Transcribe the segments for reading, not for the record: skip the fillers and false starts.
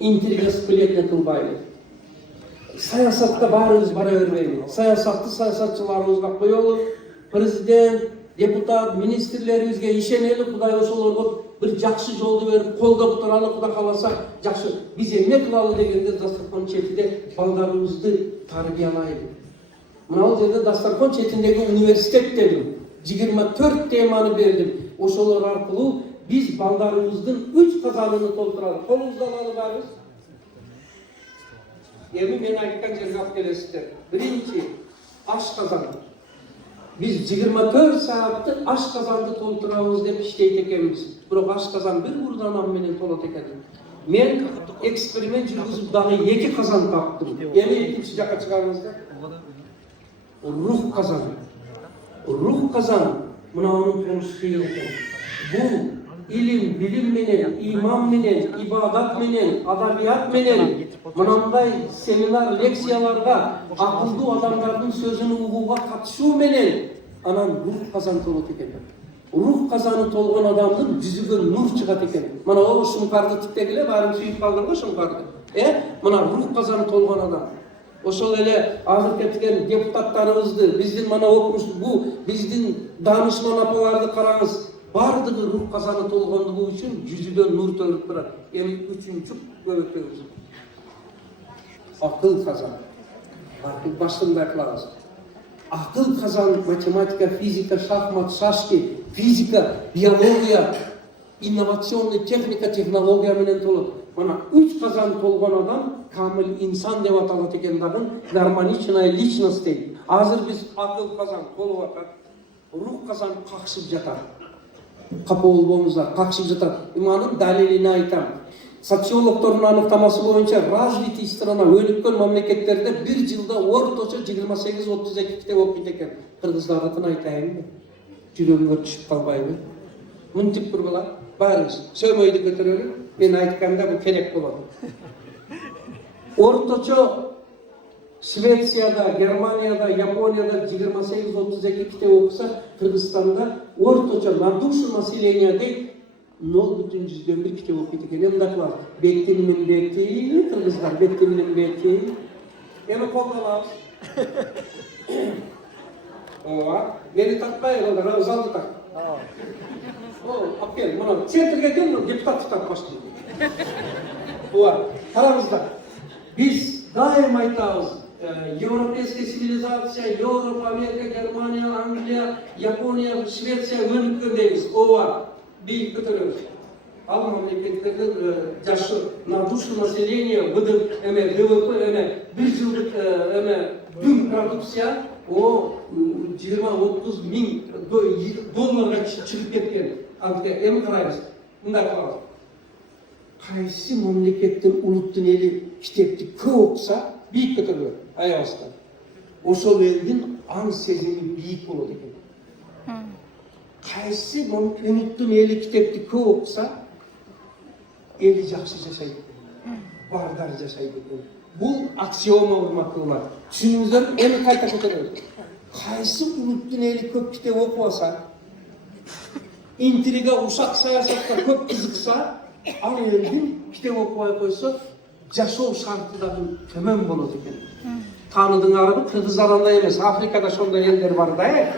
intriga splетня кылбайлы. Саясатта баарыбыз бара бербейбиз. Саясатты саясатчыларыбызга коелу, президент, депутат, министрлерибизге ишенели, Кудай ошолорго bir жакшы жолду берип, колдоп туралы, Кудай кааласа, жакшы биз эмне кылалы дегенде дастаркон четинде балдарыбызды тарбиялайлы. Мына жерде дастаркон четиндеги университет дедим. 24 теманы бердим. Ошолор аркылуу биз балдарыбыздын 3 казанын толтуралы. Колубузда алалы барбыз. Эми мен айткан жерге алып келесиздер. Биринчи аш казан. Биз 24 саатты аш казанды толтурабыз деп иштейт экенбиз. Бирок аш казан бир бурданам менен толот экен. Мен эксперимент жүргүзүп дагы 2 казан таптым. Эми экинчи жакка чыгарыңыздар. Рух казан. Рух казан. Мына анын турмушу кыйын экен. Бул илим, билим менен, иман менен, ибадат менен, адабият менен, мынандай семинар, лекцияларга акылдуу адамдардын сөзүн угууга катышуу менен анан рух казан толот экен. Рух казаны толгон адамдын жүзүгө нур чыгат экен. Мына о шуңкарды тиктегиле, баарын сүйүп калдыр го шуңкарды. Мына рух казаны толгон адам. Ошол эле азыр кеткен депутаттарыбызды, биздин мана окумуш, бу биздин данышман апаларды караңыз. Бардыгы рух казаны толгондугу үчүн жүзүдөн нур төрүп турат. Эми үчүнчү көбөктөбүз. Акыл казан. Акыл башында кылабыз. Акыл казан, математика, физика, шахмат, шашки, физика, биология, инновационный техника, технология менен толот. Мана 3 казан толгон адам камыл инсан деп аталат экен дагы, гармоничная личность дейт. Азыр биз акыл казан толуп атат. Рух казан какшып жатат. Капа болбоңуздар, какшып жатат. Иманын далилин айтам. Социологдордун аныктамасы боюнча развитый страна, өнүккөн мамлекеттерде bir жылда орточо 28-32 китеп окуйт экен. Кыргыздардыкын айтайынбы? Жүрөгүңөр түшүп калбайбы? Мынтип тур бала, баарыбыз сөмөйдү көтөрөлүп, мен айтканда бул керек болот. Орточо Швецияда, Германияда, Японияда 28-32 китеп окуса, Кыргызстанда орточо на душу населения дейт 0,1 китеп окуйт экен. Эмне кылат? Беттин бети, кыргыздар беттин бети. Эми колдонабыз. Ооба, мени таппай, олар залды так. Апкел, мына центрге кел, депутат таппаш дейт. Ооба, караңыздар. Биз дайыма айтабыз. Европейская цивилизация, Европа, Америка, Германия, Англия, Япония, Швеция өнүккөн дейбиз. Ооба, бийик көтөрөбүз. Ал мамлекеттердин жашы на душу населения ВВП bir жылдык бүн продукция 20-30 миң долларга чыгып кеткен. Эми карайбыз. Мындай кылабыз. Кайсы мамлекеттин улуттун эли китепти көп окуса, бийик көтөрөлөт. Аябастан. Ошол элдин аң сезими бийик болот экен. Кайсы улуттун эли китепти көп окуса, эли жакшы жашайт. Бардары жашайт экен. Бул аксиома урматтуулар. Түшүнүңүздөр, эми кайта көтөрөлөт. Кайсы улуттун эли көп китеп окубаса, интрига, ушак саясатка көп кызыкса, ал элдин китеп окубай койсо, жашоо шарты дагы төмөн болот экен. Тааныдыңарбы, Кыргыздар андай эмес, Африкада ошондой элдер бар да.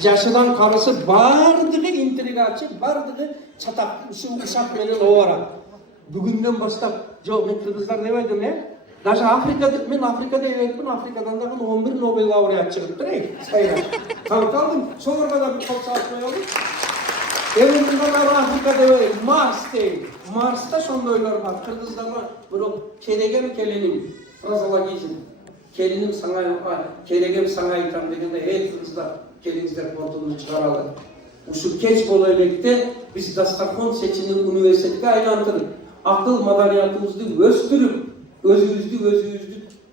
Жашыдан карысы бардыгы интригачы, бардыгы чатак, ушак менен обара. Бүгүндөн баштап, жок, мен Кыргыздар дебейдим, Даже мен Африкада эбекпин, Африкадан дагы 11 Нобель лауреат чыгып турайт. Калдым, чоңорго да бир кол салып коелу. Эми мындан Африкада Марс дейт. Марста ошондойлор бар. Кыргыздарга бирок керегем келиним, фразологизм. Келиним саңай, керегем саңай айтам дегенде, кыргыздар, келиңиздер фотону чыгаралы. Ушу кеч боло электе биз дастаркон чечинин университетке айландырып, акыл маданиятыбызды өстүрүп,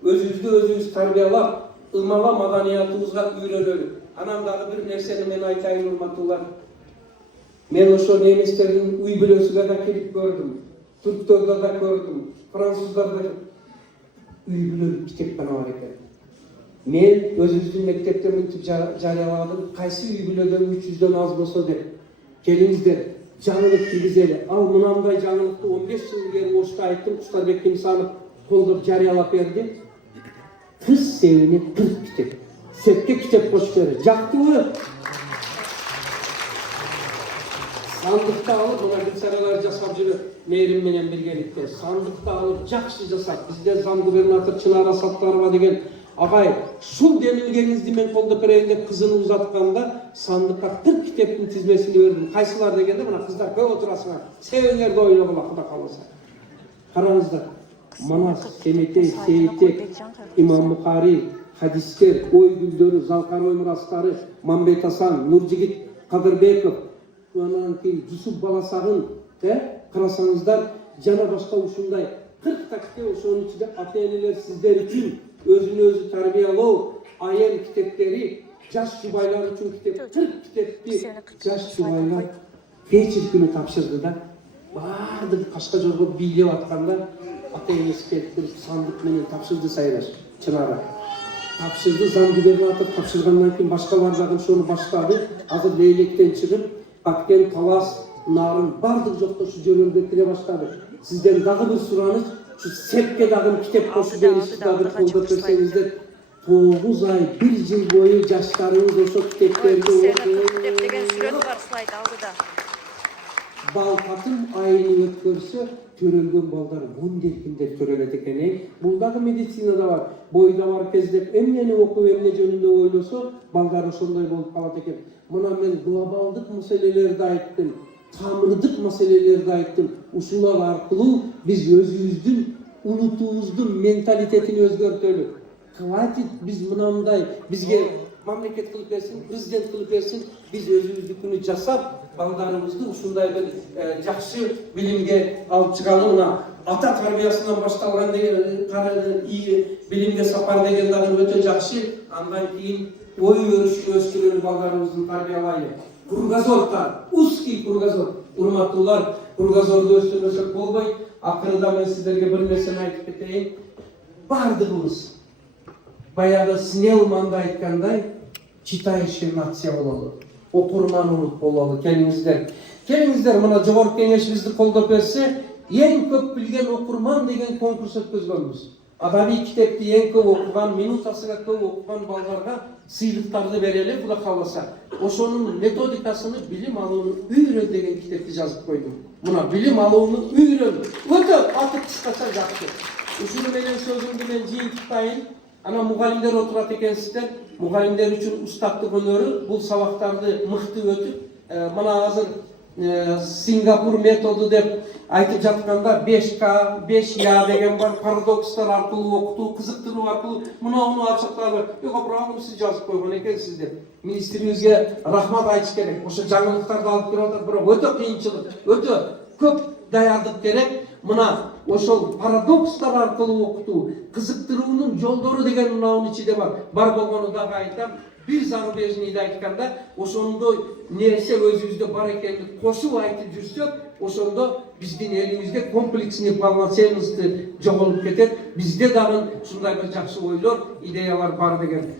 өзүбүздү тарбиялап, ымала маданиятыбызга үйрөнөлү. Анан дагы бир нерсени мен айтайын, урматтуулар. Мен ошо немистердин үй бүлөсүгө да кирип көрдүм, түрктөрдө да көрдүм, француздарда үй бүлөлүк китепкана бар экен. Мен өзүбүздүн мектепте мынтип жарыяладым, кайсы үй бүлөдө 300дөн аз болсо деп. Келиңиздер, жаңылык киргизели. Ал мынандай жаңылыкты 15 жыл ilgari Ошто айттым, Кустарбек Кимсанов колдоп жарыялап берди. Кыз севине 40 китеп. Сетке китеп кошуп берди. Жактыбы? Сандыкта алып, мына гүлсаралар жасап жүрөт. Мээрим менен биргеликте. Сандыкта алып, жакшы жасап. Бизде зам губернатор Чынара Саттарова деген агай, ушул демилгениңизди мен колдоп берейин деп кызын узатканда, сандыкка 40 китептин тизмесин бердим. Кайсылар дегенде, мына кыздар көп отурасыңар. Себеңерди ойлоп ала, Кудай кааласа. Караңыздар. Манас, Семетей, Сейтек, Имам Бухари, хадистер, ой гүлдөрү, Залкар ой мурастары, Мамбет Асан, Нуржигит Кадырбеков, анан кийин Жусуп Баласагын, карасаңыздар, жана башка ушундай 40 китеп, ошонун ичинде ата-энелер сиздер үчүн өзүн-өзү тарбиялоо, айыл китептери, жаш жубайлар үчүн китеп, 40 китепти жаш жубайлар вечер күнү тапшырды да. Баардык Кашка жорго бийлеп атканда ата-энеси келип сандык менен тапшырды Сайраш Чынара. Тапшырды, зам губернатор тапшыргандан кийин башкалар дагы ошону баштады. Азыр Лейлектен чыгып, Баткен, Талас, Нарын бардык жоктошу жөнүндө кире баштады. Сизден дагы бир сураныч, şu sepke dagım kitap koşu beriştiğinde kolda berseňizler 9 ay 1 yıl boyu yaşlarınız oşo kitaplardı okuyup деген сүрөт бар слайд алдыда. Балкатын айını өткөрсө төрөлгөн балдар вундеркиндер төрөлөт экен. Бул дагы медицинада бар. Бойда бар кездеп эмнени окуп эмне жөнүндө ойлосо балдар ошондой болуп калат экен. Мына мен глобалдык маселелерди айттым. Тамырдык маселелерди айттым. Ушулар аркылуу биз өзүбүздүн улутубуздун менталитетин өзгөртөлү. Хватит биз мынандай бизге мамлекет кылып берсин, президент кылып берсин, биз өзүбүздүкүнү жасап, балдарыбызды ушундай бир жакшы билимге алып чыгалы. Мына ата тарбиясынан башталган деген билимге сапар деген дагы өтө жакшы. Андан кийин ой өрүшүн өстүрүүнү балдарыбыздын тарбиялайлы. Кругозорда, узкий кругозор. Урматтуулар, кругозорду өстүрмөсөк болбойт. Акырында мен сиздерге бир нерсени айтып кетейин. Бардыгыбыз баягы Снеллманда айткандай, читающая нация бололу. Окурман улут бололу. Келиңиздер. Келиңиздер, мына жогорку кеңеш бизди колдоп берсе, эң көп билген окурман деген конкурс өткөзгөнбүз. Адабий китепти эң көп окуган, минутасыга көп окуган балдарга сыйлыктарды берели, Кудай кааласа. Ошонун методикасыны билим алууну үйрөн деген китепти жазып койдум. Мына билим алууну үйрөн. Өтө аты кыскача жакшы. Ушуну менен сөзүмдү мен жыйынтыктайын. Ана мугалимдер отурат экенсиздер. Мугалимдер үчүн устаттык өнөрү бул сабактарды мыкты өтүп, мына азыр Сингапур методу деп айтып жатканда 5К, 5Я деген бар, парадокстар аркылуу окутуу, кызыктыруу аркылуу муну ачыктап, правилам сиз жазып койгон экенсиздер. Министриңизге рахмат айтыш керек. Ошо жаңылыктарды алып келип атат, бирок өтө кыйынчылык, өтө көп даярдык керек. Мына ошол парадокстар аркылуу окутуу, кызыктыруунун жолдору деген мынанын ичинде бар. Бар болгону дагы айтам. Bir зарубежныйды айтканда, ошондой нерсе өзүбүздө бар экенин кошуп айтып жүрсөк, ошондо биздин элибизде комплексный полноценности жоголуп кетет. Бизде дагы ушундай бир жакшы ойлор, идеялар бар деген.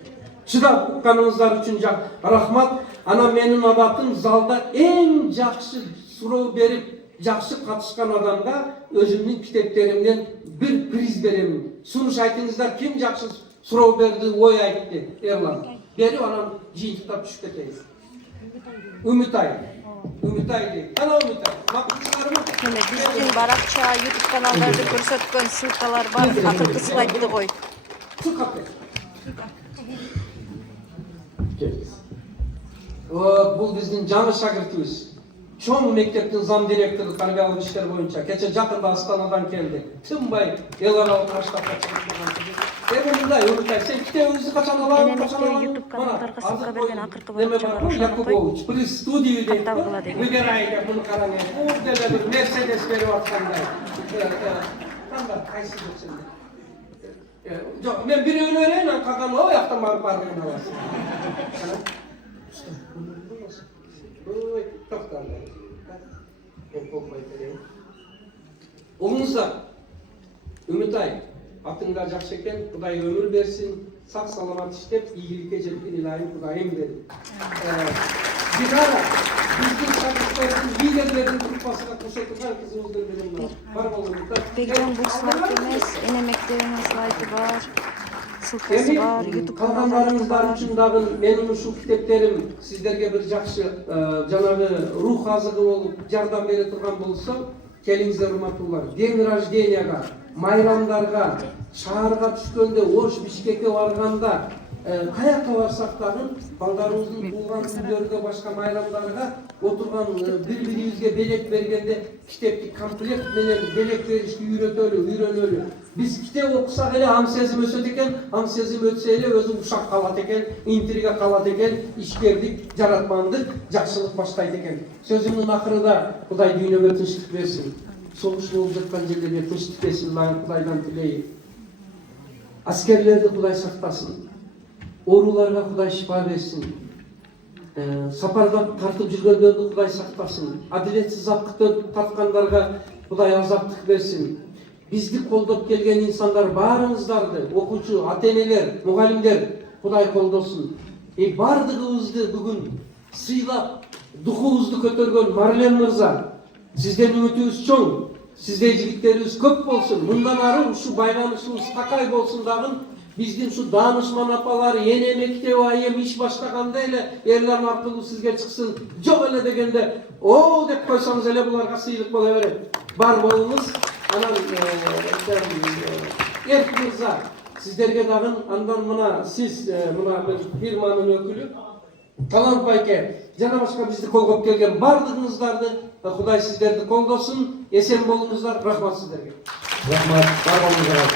Чыдап укканыңыздар үчүн рахмат. Ана менин адатым залда эң жакшы суроо берип, жакшы катышкан адамга өзүмдүн китептеримден бир приз беремин. Сунуш айтыңыздар, ким жакшы суроо берди, ой айтты? Эрлан. Берип анан жыйынтыктап түшүп кетейин. Үмүтай. Үмүтай дейт. Кана Үмүтай. Максаттарым. Мына биздин баракча, YouTube каналдарды көрсөткөн ссылкалар бар. Акыркы слайдты кой. Бул биздин жаңы шакиртибиз. Чоң мектептин зам директору тарбиялык иштер боюнча кече жакында Астанадан келди. Тынбай эл аралык аштапка чыгып турган. Мындай Үмүтай, сен китебиңизди качан аласың? YouTube каналдарга ссылка берген акыркы баракча бар. Якубович, при студию дейт. Выбирайте, муну караңыз. Бул деле бир Мерседес берип аткандай. Кандай кайсы берсеңдер? Жок, мен бирөөнү берейин, анан калган о жактан барып бардыгын аласың. Ой, тоқтаңдар. Мен болмай берейін. Оңыздар, Үмітай, атыңда жақсы екен, Құдай өмір берсін, сақ саламат іштеп, игілікке жеткен илайын Құдайым деді. Динара, Биздин шагирттердин, лидерлердин группасына кошотулган кызыбыздар менен бар болгондуктан. Бекжан бул слайд эмес, эне мектебинин слайды бар. Ссылкасы бар, YouTube каналдарыбыз Калгандарыңыздар бар. үчүн дагы менин ушул китептерим сиздерге бир жакшы жанагы рух азыгы болуп жардам бере турган болсо, келиңиздер урматтуулар. День рожденияга, майрамдарга, шаарга түшкөндө, Ош, Бишкекке барганда, каяка барсак дагы балдарыбыздын туулган күндөрүгө, башка майрамдарга отурган бири-бирибизге белек бергенде китепти комплект менен белек беришти үйрөнөлү. Биз китеп окусак эле ам сезим өсөт экен, ам сезим өтсө эле өзү ушак калат экен, интрига калат экен, ишкердик, жаратмандык, жакшылык баштайт экен. Сөзүмдүн акырында Кудай дүйнөгө тынчтык берсин. Согуш болуп жаткан жерлерге тынчтык берсин, Кудайдан тилейм. Аскерлерди Кудай сактасын. Ооруларга Кудай шифа берсин. Сапарда тартып жүргөндөрдү Кудай сактасын. Адилетсиз апкы тарткандарга Кудай азаптык берсин. Бизди колдоп келген инсандар баарыңыздарды, окуучу, ата-энелер, мугалимдер Кудай колдосун. Бардыгыбызды бүгүн сыйлап, духубузду көтөргөн Марлен мырза, сиздердин үмүтүбүз чоң, сиздер жигиттерибиз көп болсун. Мындан ары ушу байланышыбыз такай болсун дагы. Биздин ушу даанышман апалар, эне мектеби айым иш баштаганда эле эрлер аркылуу сизге чыксын. Жок эле дегенде, о деп койсоңуз эле буларга сыйлык боло берет. Бар болуңуз. Анан Эрк мырза, сиздерге дагы андан мына сиз мына фирманын өкүлү Талант байке жана башка бизди колгоп келген бардыгыңыздарды Кудай сиздерди колдосун. Эсен болуңуздар. Рахмат сиздерге. Рахмат. Бар болуңуздар.